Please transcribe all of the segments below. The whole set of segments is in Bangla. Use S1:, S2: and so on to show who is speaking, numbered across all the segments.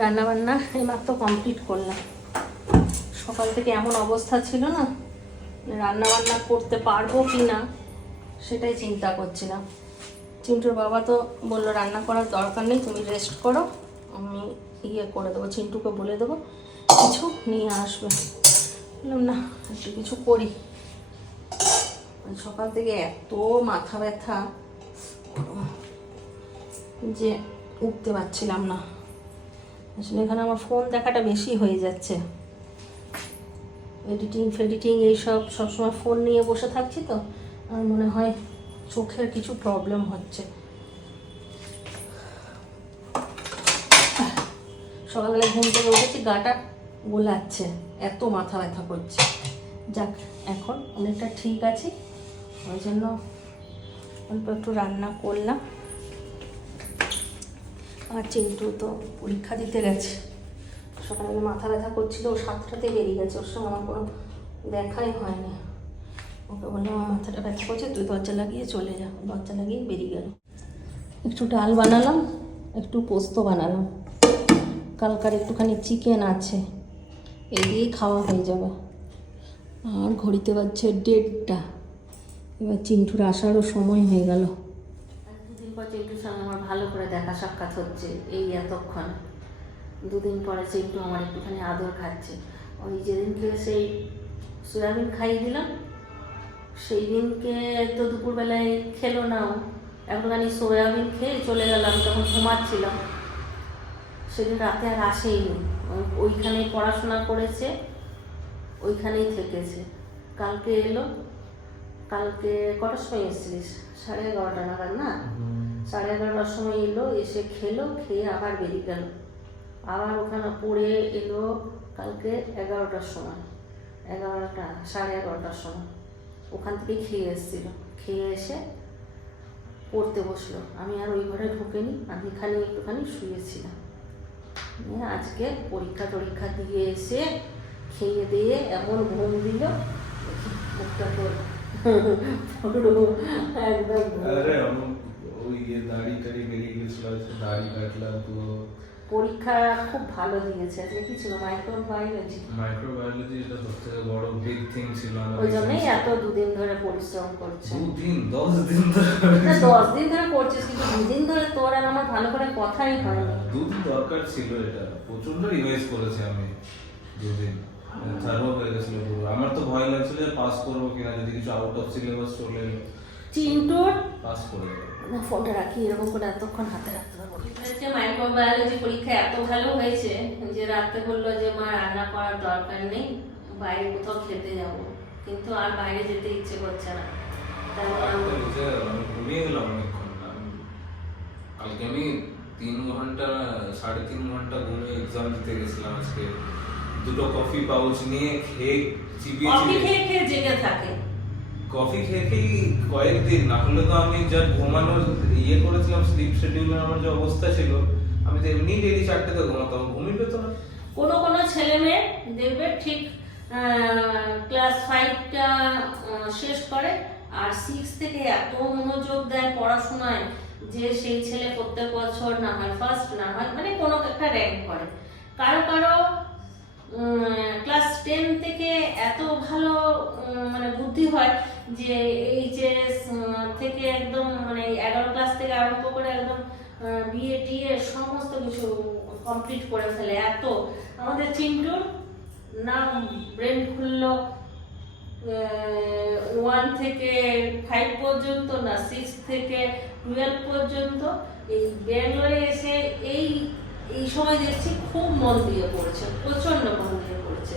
S1: রান্না বান্না এইমাত্র কমপ্লিট করলাম। সকাল থেকে এমন অবস্থা ছিল না, রান্নাবান্না করতে পারব কি না, সেটাই চিন্তা করছিলাম। চিন্টুর বাবা তো বলল, রান্না করার দরকার নেই, তুমি রেস্ট করো, আমি ইয়ে করে দেবো, চিন্টুকে বলে দেবো, কিছু নিয়ে আসবে। বললাম, না, একটু কিছু করি। সকাল থেকে এত মাথা ব্যথা, যে উঠতে পারছিলাম না। আসলে এখানে আমার ফোন দেখাটা বেশি হয়ে যাচ্ছে। এডিটিং ফেডিটিং এইসব সবসময় ফোন নিয়ে বসে থাকছি তো, আমার মনে হয় চোখের কিছু প্রবলেম হচ্ছে। সকালবেলা ঘুম থেকে উঠেছি, গাটা গোলাচ্ছে, এত মাথা ব্যথা করছে। যাক, এখন অনেকটা ঠিক আছি, ওই জন্য অল্প একটু রান্না করলাম। আর চিন্টু তো পরীক্ষা দিতে গেছে। সকালবেলা মাথা ব্যথা করছিল, ও সাতটাতে বেরিয়ে গেছে, ওর সঙ্গে আমার কোনো দেখাই হয়নি। ওকে বললাম, আমার মাথাটা ব্যথা করছে, তুই দরজা লাগিয়ে চলে যা। দরজা লাগিয়ে বেরিয়ে গেল। একটু ডাল বানালাম, একটু পোস্ত বানালাম। কালকার একটুখানি চিকেন আছে এই দিয়েই খাওয়া হয়ে যাবে। আর ঘড়িতে বাজছে দেড়টা। এবার চিন্টুর আসারও সময় হয়ে গেল। ভালো করে দেখা সাক্ষাৎ হচ্ছে এই এতক্ষণ। দুদিন পরে সে একটু আমার একটুখানি আদর খাচ্ছে। ওই যেদিনকে সেই সয়াবিন খাইয়ে দিলাম সেই দিনকে তো দুপুরবেলায় খেলো না ও। একটুখানি সয়াবিন খেয়ে চলে গেলাম, তখন ঘুমাচ্ছিলাম। সেদিন রাতে আর আসেইনি। ওই- ওইখানেই পড়াশোনা করেছে, ওইখানেই থেকেছে। কালকে এলো, কালকে কটার সময় এসেছিলিস? সাড়ে এগারোটা নাগাদ না? সাড়ে এগারোটার সময় এলো, এসে খেলো, খেয়ে আবার বেরিয়ে গেল। আবার ওখানে পড়ে এলো কালকে এগারোটার সময়, এগারোটা, সাড়ে এগারোটার সময়। ওখান থেকে খেয়ে এসেছিল। খেয়ে এসে পড়তে বসল। আমি আর ওই ঘরে ঢুকিনি, আমি খালি একটুখানি শুয়েছিলাম। নিয়ে আজকে পরীক্ষা টরীক্ষা দিয়ে এসে খেয়ে দিয়ে এমন ঘুম দিল একদম
S2: ওই দাড়ি টাড়ি বেরিয়ে দাড়ি কাটলাম
S1: পরীক্ষা খুব ভালো
S2: আমার
S1: ভালো করে কথাই
S2: হ্যাঁ, দরকার ছিল এটা। করেছি আমি দুদিন। হয়ে। আমার তো ভয় লাগছিল যে পাস করব কিনা যদি কিছু আউট অফ সিলেবাস চলে এলো। পাস করে
S1: না ফোনটা রাখি এরকম করে এতক্ষণ হাতে রাখতে পারব মাইক্রোবায়োলজি পরীক্ষা এত ভালো হয়েছে যে রাতে বলল যে মা রান্না করার দরকার নেই বাইরে কোথাও খেতে যাব। কিন্তু আর বাইরে যেতে ইচ্ছে করছে না।
S2: কালকে আমি তিন ঘণ্টা সাড়ে তিন ঘণ্টা ঘুমিয়ে এক্সাম দিতে গেছিলাম আজকে। দুটো কফি পাউচ নিয়ে খেয়ে চিবিয়ে
S1: খেয়ে খেয়ে জেগে থাকে।
S2: কফি খেয়ে কয়েকদিন, না হলে তো আমি যা ঘুমানোর ইয়ে করেছিলাম স্লিপ শিডিউলের আমার যে অবস্থা ছিল, আমি তো এমনি ডেলি চারটেতে ঘুমাতাম, ঘুমিয়ে পেতো না।
S1: কোনো কোনো ছেলে মেয়ে দেখবে ঠিক ক্লাস ফাইভটা শেষ করে, আর সিক্স থেকে এত মনোযোগ দেয় পড়াশোনায় যে সেই ছেলে প্রত্যেক বছর না হয় ফার্স্ট না হয় মানে কোনো একটা র্যাঙ্ক করে। কারও কারও ক্লাস টেন থেকে এত ভালো মানে বুদ্ধি হয় যে এইচএস থেকে একদম মানে এগারো ক্লাস থেকে আরম্ভ করে একদম বিএ টিএ সমস্ত কিছু কমপ্লিট করে ফেলে। এত। আমাদের চিন্টুর না ব্রেন খুললো ওয়ান থেকে ফাইভ পর্যন্ত না সিক্স থেকে টুয়েলভ পর্যন্ত। এই ব্যাঙ্গালোরে এসে এই এই সময় দেখছি খুব মন দিয়ে পড়ছে প্রচণ্ড মন দিয়ে পড়ছে।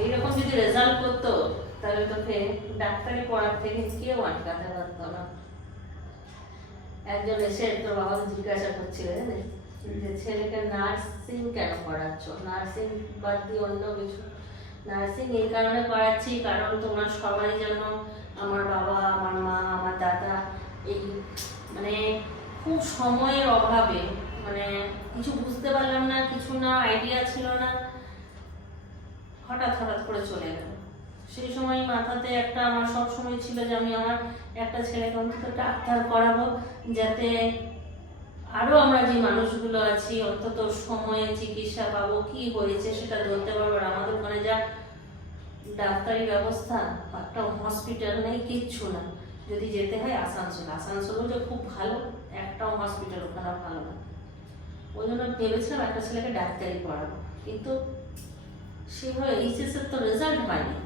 S1: এইরকম যদি রেজাল্ট করতো তাহলে তোকে ডাক্তারি পড়ার থেকে কেউ আটকাতে পারতো না। একজন এসে তোর বাবাকে জিজ্ঞাসা করছিল জানিস? যে ছেলেকে নার্সিং কেন পড়াচ্ছ? নার্সিং বাদ দিয়ে অন্য কিছু। নার্সিং এই কারণে পড়াচ্ছি কারণ তোমরা সবাই যেন আমার বাবা আমার মা আমার দাদা এই মানে খুব সময়ের অভাবে মানে কিছু বুঝতে পারলাম না কিছু না আইডিয়া ছিল না। হঠাৎ হঠাৎ করে চলে গেল। সেই সময় মাথাতে একটা আমার সব সময় ছিল যে আমি আমার একটা ছেলেকে অন্তত ডাক্তার করাবো যাতে আরও আমরা যে মানুষগুলো আছি, অন্তত সময়ে চিকিৎসা পাবো, কি হয়েছে সেটা ধরতে পারব আর আমাদের ওখানে যা ডাক্তারি ব্যবস্থা, একটা হসপিটাল নেই, কিচ্ছু না। যদি যেতে হয় আসানসোল। আসানসোলও যে খুব ভালো, একটাও হসপিটাল ওখানে ভালো না। ওই জন্য ভেবেছিলাম একটা ছেলেকে ডাক্তারি পড়াবো। কিন্তু সেভাবে এইচএস এর তো রেজাল্ট হয়নি।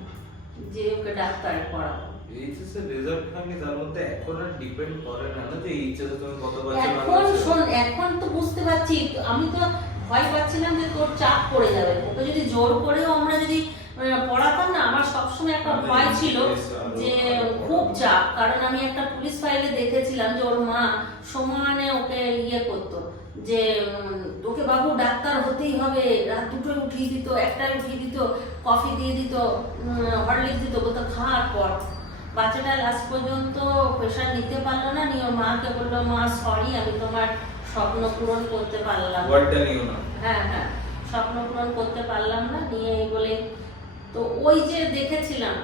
S1: যে ওকে ডাক্তারি পড়াবো।
S2: এইচএস এর রেজাল্ট হয়নি তার মধ্যে এখন আর ডিপেন্ড করে না না যে এইচএস তুমি কত বছর
S1: এখন শোন এখন তো বুঝতে পারছি আমি তো ভয় পাচ্ছিলাম যে তোর চাপ পড়ে যাবে। ওকে যদি জোর করেও আমরা যদি পড়াতাম না আমার সবসময় একটা ভয় ছিল যে খুব চাপ। কারণ আমি একটা পুলিশ ফাইলে দেখেছিলাম যে ওর মা সমানে ওকে ইয়ে করতো যে ওকে বাবু ডাক্তার হতেই হবে। রাত দুটোয় উঠিয়ে দিত একটায় উঠিয়ে দিত কফি দিয়ে দিত হরলিক্স দিত বলতো খাওয়ার পর। বাচ্চাটা লাস্ট পর্যন্ত প্রেশার নিতে পারল না নিয়ে ওর মাকে বলল মা সরি আমি তোমার স্বপ্ন পূরণ করতে পারলাম। না।"
S2: ওয়ার্ডটা নিও না।
S1: হ্যাঁ হ্যাঁ স্বপ্ন পূরণ করতে পারলাম না নিয়ে এই বলে তো ওই যে দেখেছিলাম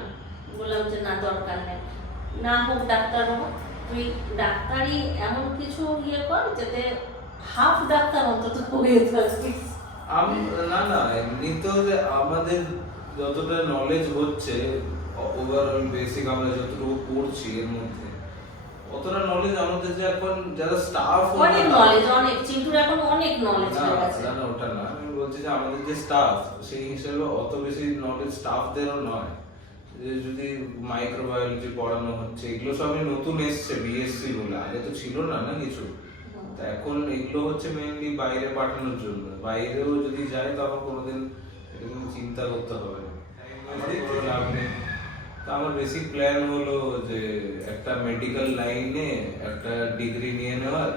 S1: বললাম যে না দরকার নেই। না হোক ডাক্তার হোক তুই ডাক্তারি এমন কিছু ইয়ে কর যাতে হাফ ডাক্তার অন্তত হয়ে
S2: আম- না না আমাদের যতটা নলেজ হচ্ছে ওভারঅল বেসিক আমরা যতটুকু পড়ছি এর মধ্যে অতটা নলেজ আমাদের যে এখন যারা স্টাফ
S1: অনেক নলেজ অনেক চিন্টুর এখন অনেক নলেজ
S2: না না, ওটা না আমি বলছি যে আমাদের যে স্টাফ সেই হিসেবে অত বেশি নলেজ স্টাফদেরও নয়। যে যদি মাইক্রোবায়োলজি পড়ানো হচ্ছে এগুলো সবই নতুন এসছে বিএসসি বলে আগে তো ছিল না না কিছু? তা এখন এগুলো হচ্ছে মেইনলি বাইরে পাঠানোর জন্য। বাইরেও যদি যায় তো আমার কোনোদিন এরকম চিন্তা করতে হবে না। আমার কোনো লাভ নেই। তা আমার বেসিক প্ল্যান হলো যে একটা মেডিকেল লাইনে একটা ডিগ্রি নিয়ে নেওয়ার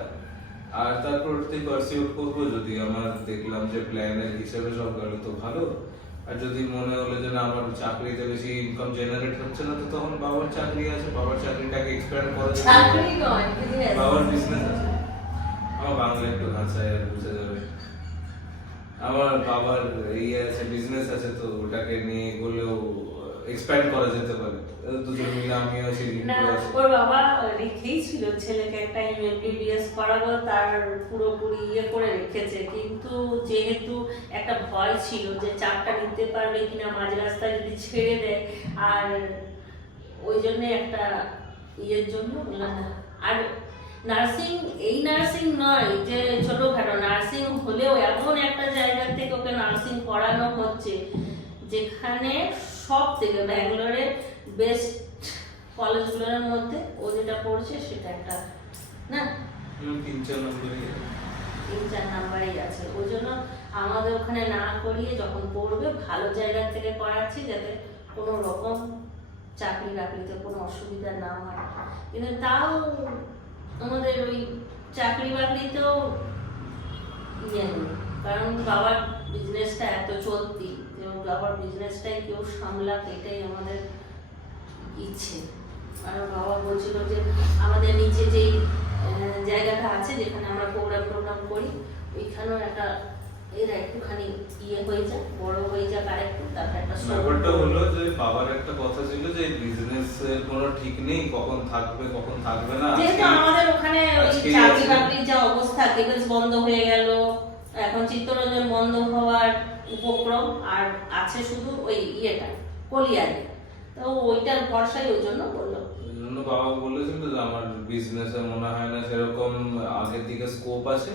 S2: আর তারপর ওটাতে পারসিউট করব যদি আমার দেখলাম যে প্ল্যানের হিসেবে সব গেল তো ভালো। আর যদি মনে হলো যে না আমার চাকরিতে বেশি ইনকাম জেনারেট হচ্ছে না তো তখন বাবার চাকরি আছে। বাবার চাকরিটাকে এক্সপ্যান্ড করা। বাবার বিজনেস আছে। আমার বাংলা একটু ভাষায় বুঝে যাবে। আমার বাবার ইয়ে আছে বিজনেস আছে তো ওটাকে নিয়ে এগুলোও এক্সপ্যান্ড করা যেতে পারে। দুজন মিলে আমিও আছি
S1: না ওর বাবা রেখেই ছিল ছেলেকে একটা এমবিবিএস করাবো তার পুরোপুরি ইয়ে করে রেখেছে। কিন্তু যেহেতু একটা ভয় ছিল যে চাপটা নিতে পারবে কিনা মাঝ রাস্তায় যদি ছেড়ে দেয় আর ওই জন্য একটা ইয়ের জন্য আর নার্সিং এই নার্সিং নয় যে ছোটখাটো নার্সিং হলেও এমন একটা জায়গা থেকে ওকে নার্সিং পড়ানো হচ্ছে যেখানে সব থেকে ব্যাঙ্গালোরের বেস্ট কলেজগুলোর মধ্যে ও যেটা পড়ছে সেটা একটা না?
S2: তিন চার নম্বরে
S1: তিন চার নাম্বারই আছে। ওই জন্য আমাদের ওখানে না করিয়ে যখন পড়বে ভালো জায়গা থেকে করাচ্ছি যাতে কোনো রকম চাকরি বাকরিতে কোনো অসুবিধা না হয়। কিন্তু তাও আমাদের ওই চাকরি বাকরিতেও ইয়ে কারণ বাবার বিজনেসটা এত চলতি যে বাবার বিজনেসটাই কেউ সামলাক, এটাই আমাদের ইচ্ছে। আর বাবা বলছিল যে, আমাদের নিচে যেই জায়গাটা আছে, যেখানে আমরা প্রোগ্রাম টোগ্রাম করি, ওইখানেও একটা এরা একটুখানি ইয়ে হয়ে যায় বড় হয়ে যাক আর একটু তারপর একটা
S2: ব্যাপারটা হলো যে বাবার একটা কথা ছিল যে বিজনেস এর কোনো ঠিক নেই কখন থাকবে কখন থাকবে না
S1: যেহেতু আমাদের ওখানে ওই চাকরি বাকরির যা অবস্থা কেবেলস বন্ধ হয়ে গেল এখন চিত্তরঞ্জন বন্ধ হওয়ার উপক্রম আর আছে শুধু ওই ইয়েটা কলিয়ারি। তো ওইটার ভরসায় ওই জন্য বলল।
S2: জন্য বাবা বলেছিল যে আমার বিজনেসে মনে হয় না সেরকম আগের দিকে স্কোপ আছে।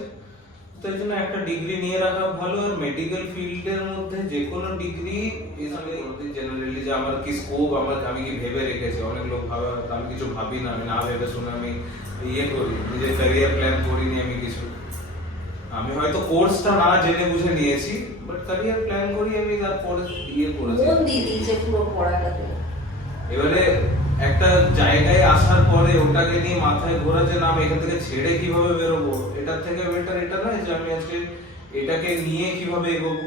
S2: তো এই জন্য একটা ডিগ্রি নিয়ে রাখা ভালো আর মেডিকেল ফিল্ডের মধ্যে যে কোনো ডিগ্রি জেনারেলি যে আমার কি স্কোপ আমার আমি কি ভেবে রেখেছি? অনেক লোক ভাবে আমি কিছু ভাবি না আমি না ভেবে শুনে আমি ইয়ে করি নিজের ক্যারিয়ার প্ল্যান করিনি আমি কিছু। আমি হয়তো কোর্সটা না জেনে বুঝে নিয়েছি বাট ক্যারিয়ার প্ল্যান করি আমি তারপরে ইয়ে করেছি।
S1: মন দিয়ে দিয়েছে পুরো পড়াটাতে
S2: এবারে একটা জায়গায় আসার পরে ওটাকে নিয়ে মাথায় ঘোরা যে না আমি এখান থেকে ছেড়ে কীভাবে বেরোবো? এটার থেকে বেটার এটা নয় যে আমি আজকে এটাকে নিয়ে কীভাবে এগোবো?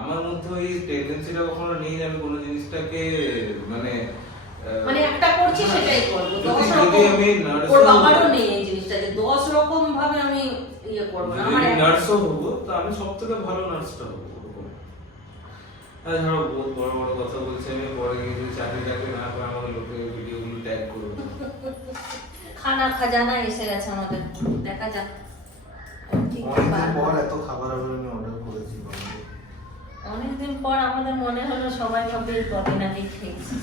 S2: আমার মধ্যে ওই টেন্ডেন্সিটা কখনো নেই যে আমি কোনো জিনিসটাকে মানে
S1: মানে একটা করছি
S2: হ্যাঁ,
S1: সেটাই করব। দশ রকম ওর বাবারও নেই এই জিনিসটা যে দশ রকম ভাবে আমি ইয়ে করব আমার
S2: নার্সও হব তো আমি সব থেকে ভালো নার্সটা হব। ধরো বহুত বড় বড় কথা বলছে আমি পরে গিয়ে চাকরি টাকরি না করে আমাকে লোকে ভিডিওগুলো ট্যাগ করবে।
S1: খানা খাজানা এসে গেছে আমাদের। দেখা যাক।
S2: অনেকদিন পর এত খাবার আবার আমি অর্ডার করেছি
S3: অনেকদিন পর আমাদের মনে হলো সবাই ভাবে খেয়েছি।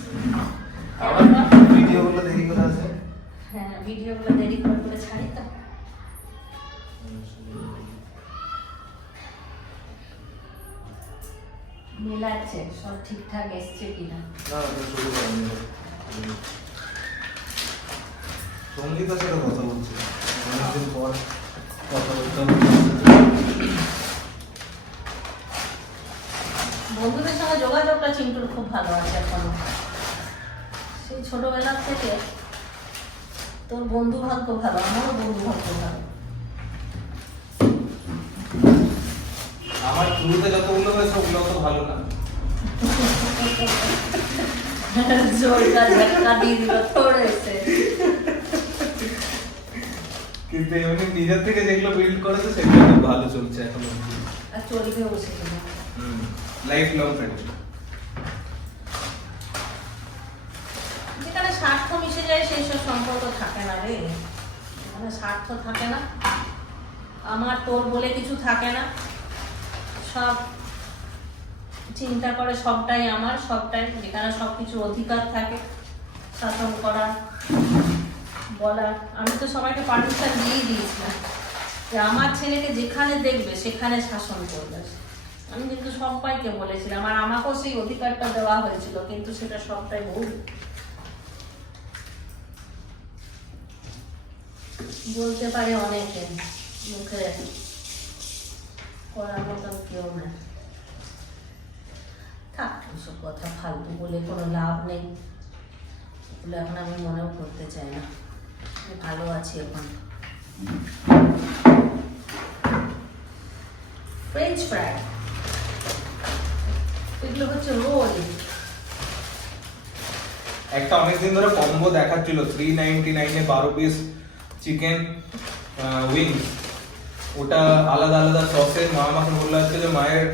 S2: ভিডিওগুলো দেরি করে আসে
S3: হ্যাঁ ভিডিওগুলো দেরি করে করে ছাড়ি তো। মেলাচ্ছে সব ঠিকঠাক এসছে কিনা?
S2: না আমি শুরু করিনি সঙ্গীতার সাথে কথা বলছি। অনেকদিন পর কথা বলতে
S3: বন্ধুদের সঙ্গে যোগাযোগটা চিন্টুর খুব ভালো আছে এখনও। সেই ছোটবেলার থেকে তোর বন্ধু ভাগ্য ভালো আমারও বন্ধু ভাগ্য ভালো।
S2: আমার শুরুতে যতগুলো হয়েছে ওগুলো তো ভালো না।
S3: জোরদার ধাক্কা দিয়ে দিল তোর
S2: কিন্তু এমনি নিজের থেকে যেগুলো বিল্ড করেছে সেগুলো খুব ভালো চলছে এখন
S3: আর চলবে বসে
S2: লাইফ লং ফ্রেন্ডশিপ
S3: যেখানে স্বার্থ মিশে যায় সেই সব সম্পর্ক থাকে না রে। স্বার্থ থাকে না আমার তোর বলে কিছু থাকে না। সব চিন্তা করে সবটাই আমার, সবটাই যেখানে সব কিছু অধিকার থাকে, শাসন করা বলার আমি তো সবাইকে পারমিশন দিয়ে দিয়েছিলাম যে আমার ছেলেকে যেখানে দেখবে, সেখানে শাসন করবে। আমি কিন্তু সবাইকে বলেছিলাম, আর আমাকেও সেই অধিকারটা দেওয়া হয়েছিল, কিন্তু সেটা সবটাই ভুল। বলতে পারে অনেকে মুখে থাক ওসব কথা ফালতু বলে কোনো লাভ নেই। এগুলো এখন আমি মনেও করতে চাই না। ভালো আছি এখন। ফ্রেঞ্চ ফ্রাই এগুলো হচ্ছে রোল।
S2: একটা অনেকদিন ধরে কম্বো দেখাচ্ছিল থ্রি নাইনটি নাইনে বারো পিস চিকেন উইংস ওটা আলাদা আলাদা সসে মা আমাকে বলল আজকে যে মায়ের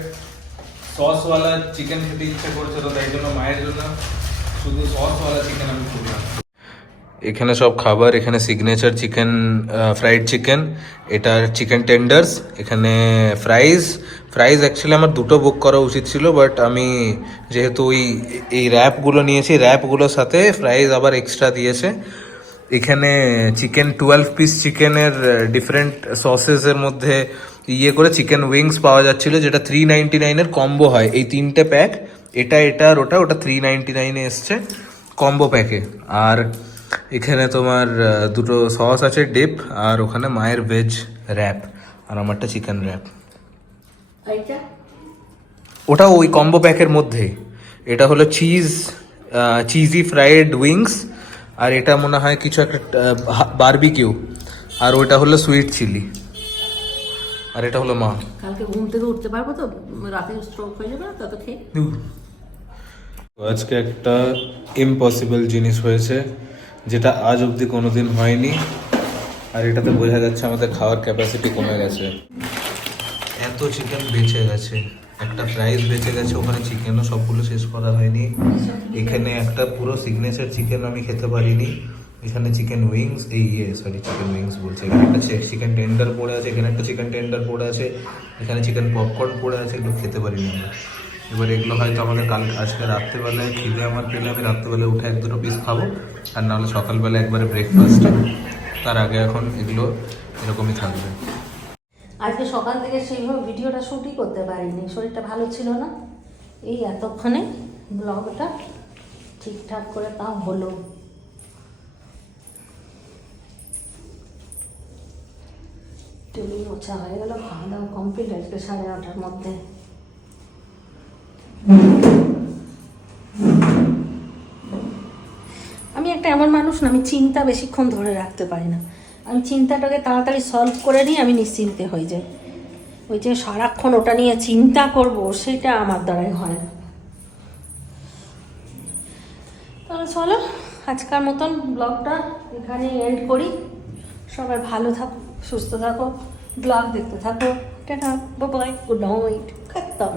S2: সসওয়ালা চিকেন খেতে ইচ্ছে করছে তো, তাই জন্য মায়ের জন্য শুধু সসওয়ালা চিকেন আমি করলাম এখানে সব খাবার, এখানে সিগনেচার চিকেন ফ্রাইড চিকেন এটা চিকেন টেন্ডার্স এখানে ফ্রাইজ ফ্রাইজ অ্যাকচুয়ালি আমার দুটো বুক করা উচিত ছিল বাট আমি যেহেতু ওই, এই র্যাপগুলো নিয়েছি র্যাপগুলোর সাথে ফ্রাইজ আবার এক্সট্রা দিয়েছে। এখানে চিকেন টুয়েলভ পিস চিকেনের ডিফারেন্ট সসেসের মধ্যে ইয়ে করে চিকেন উইংস পাওয়া যাচ্ছিল যেটা থ্রি নাইনটি নাইনের কম্বো হয়। এই তিনটে প্যাক এটা এটা আর ওটা ওটা থ্রি নাইনটি নাইনে এসছে কম্বো প্যাকে আর এখানে তোমার দুটো সস আছে ডিপ আর ওখানে মায়ের ভেজ র্যাপ আর আমারটা চিকেন র্যাপ ওটা ওই কম্বো প্যাকের মধ্যেই এটা হলো চিজ চিজি ফ্রাইড উইংস আর এটা মনে হয় কিছু একটা বারবিকিউ আর ওটা হলো সুইট চিলি আর এটা হলো মা।
S3: কালকে ঘুম থেকে উঠতে পারব তো? রাতে স্ট্রোক হয়ে যাবে না? তত খেয়ে
S2: আজকে একটা ইম্পসিবল জিনিস হয়েছে যেটা আজ অবধি কোনোদিন হয়নি আর এটাতে বোঝা যাচ্ছে আমাদের খাওয়ার ক্যাপাসিটি কমে গেছে। এত চিকেন বেঁচে গেছে। একটা ফ্রাইস বেঁচে গেছে, ওখানে চিকেনও সবগুলো শেষ করা হয়নি। এখানে একটা পুরো সিগনেচার চিকেন আমি খেতে পারিনি। এখানে চিকেন উইংস এই ইয়ে সরি চিকেন উইংস বলছে। এখানে একটা চিকেন টেন্ডার পড়ে আছে, এখানে একটা চিকেন টেন্ডার পড়ে আছে, এখানে চিকেন পপকর্ন পড়ে আছে, এগুলো খেতে পারিনি আমরা। এবার এগুলো হয়তো আমাকে কাল আজকে রাত্রেবেলায় খিদে আমার পেলে আমি রাত্রেবেলায় উঠে এক দুটো পিস খাব, আর নাহলে সকালবেলা একবারে ব্রেকফাস্ট তার আগে এখন এগুলো এরকমই থাকবে।
S1: আজকে সকাল থেকে সেইভাবে ভিডিওটা শ্যুটই করতে পারিনি, শরীরটা ভালো ছিল না। এই এতক্ষণে ব্লগটা ঠিকঠাক করে তাও হলো। টেবিল মোছা হয়ে গেল খাওয়া দাওয়া কমপ্লিট আজকে সাড়ে নটার মধ্যে। আমি একটা এমন মানুষ না, আমি চিন্তা বেশিক্ষণ ধরে রাখতে পারি না। আমি চিন্তাটাকে তাড়াতাড়ি সলভ করে নিই, আমি নিশ্চিন্তে হয়ে যাই। ওই যে সারাক্ষণ ওটা নিয়ে চিন্তা করব, সেটা আমার দ্বারাই হয় না। তাহলে চলো, আজকার মতন ব্লগটা এখানে এন্ড করি। সবাই ভালো থাকো, সুস্থ থাকো, ব্লগ দেখতে থাকো। টাটা বাই গুড নাইট খতম